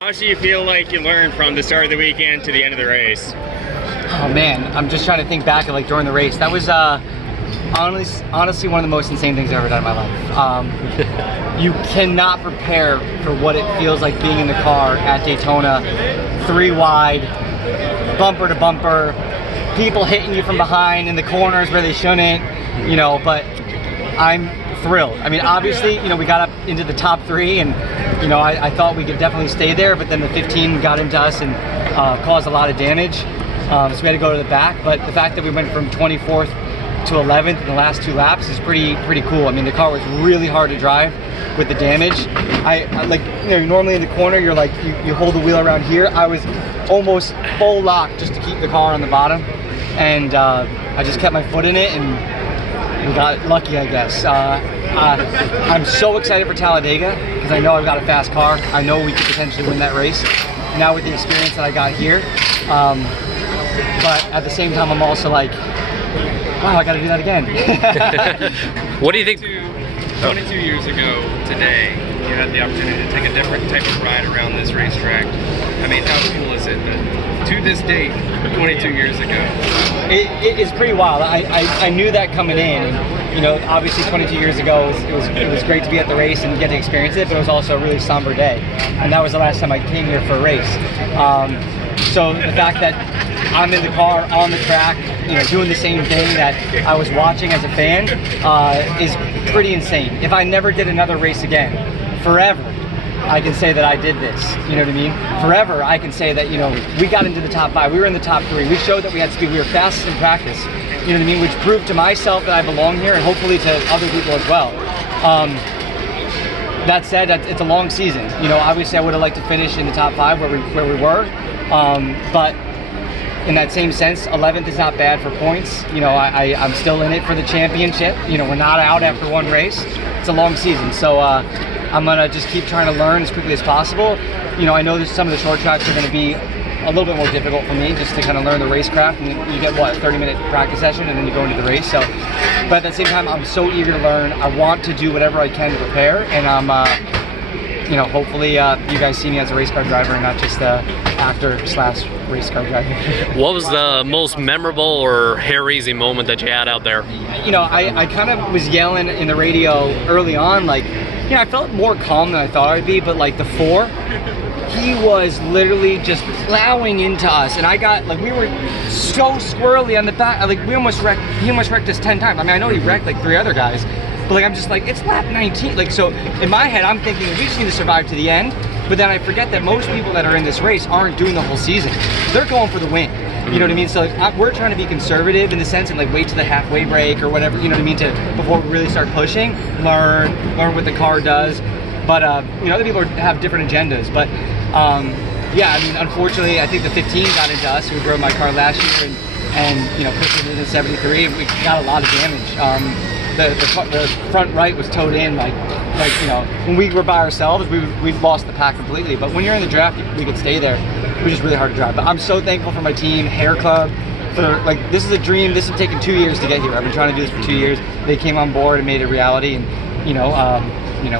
How much do you feel like you learned from the start of the weekend to the end of the race? Oh man, I'm just trying to think back of like during the race. That was honestly one of the most insane things I've ever done in my life. You cannot prepare for what it feels like being in the car at Daytona, 3 wide, bumper to bumper, people hitting you from behind in the corners where they shouldn't, you know, but I'm thrilled. I mean, obviously, you know, we got up into the top 3 and, you know, I thought we could definitely stay there, but then the 15 got into us and caused a lot of damage. So we had to go to the back, but the fact that we went from 24th to 11th in the last 2 laps is pretty cool. I mean, the car was really hard to drive with the damage. I like, you know, normally in the corner, you're like, you hold the wheel around here. I was almost full lock just to keep the car on the bottom. And I just kept my foot in it and we got lucky, I guess. I'm so excited for Talladega because I know I've got a fast car. I know we could potentially win that race. Now with the experience that I got here. But at the same time, I'm also like, wow, I gotta do that again. What do you think? 22 years ago today, you had the opportunity to take a different type of ride around this racetrack. I mean, how cool is it that to this date, 22 years ago? It is pretty wild. I knew that coming in, and you know, obviously 22 years ago, it was great to be at the race and get to experience it, but it was also a really somber day, and that was the last time I came here for a race. So the fact that I'm in the car on the track, you know, doing the same thing that I was watching as a fan is pretty insane. If I never did another race again, forever, I can say that I did this. You know what I mean? Forever, I can say that, you know, we got into the top 5. We were in the top 3. We showed that we had speed. We were fastest in practice. You know what I mean? Which proved to myself that I belong here and hopefully to other people as well. That said, it's a long season. You know, obviously I would have liked to finish in the top 5 where we were. But in that same sense, 11th is not bad for points. You know, I'm still in it for the championship. You know, we're not out after one race. It's a long season, so I'm gonna just keep trying to learn as quickly as possible. You know, I know that some of the short tracks are gonna be a little bit more difficult for me just to kind of learn the racecraft. And you get what, a 30-minute practice session, and then you go into the race. So, but at the same time, I'm so eager to learn. I want to do whatever I can to prepare, and I'm you know, hopefully you guys see me as a race car driver and not just actor/race car driver. What was the most memorable or hair-raising moment that you had out there? You know, I kind of was yelling in the radio early on, like, you know, I felt more calm than I thought I'd be, but like the 4, he was literally just plowing into us, and I got, like, we were so squirrely on the back, like he almost wrecked us 10 times. I mean, I know he wrecked like 3 other guys, but like, I'm just like, it's lap 19. Like, so in my head, I'm thinking we just need to survive to the end. But then I forget that most people that are in this race aren't doing the whole season. They're going for the win. You know what I mean? So like, we're trying to be conservative in the sense and like wait to the halfway break or whatever, you know what I mean, before we really start pushing, learn what the car does. But you know, other people have different agendas. But yeah, I mean, unfortunately, I think the 15 got into us. We drove my car last year and you know, pushed it into 73. We got a lot of damage. The front right was towed in, like you know, when we were by ourselves, we've lost the pack completely. But when you're in the draft, we could stay there. It was just really hard to drive. But I'm so thankful for my team, Hair Club. For like, this is a dream. This has taken 2 years to get here. I've been trying to do this for 2 years. They came on board and made it a reality. And you know,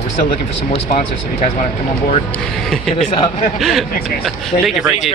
we're still looking for some more sponsors. So if you guys want to come on board, hit us up. Thank you, Frankie.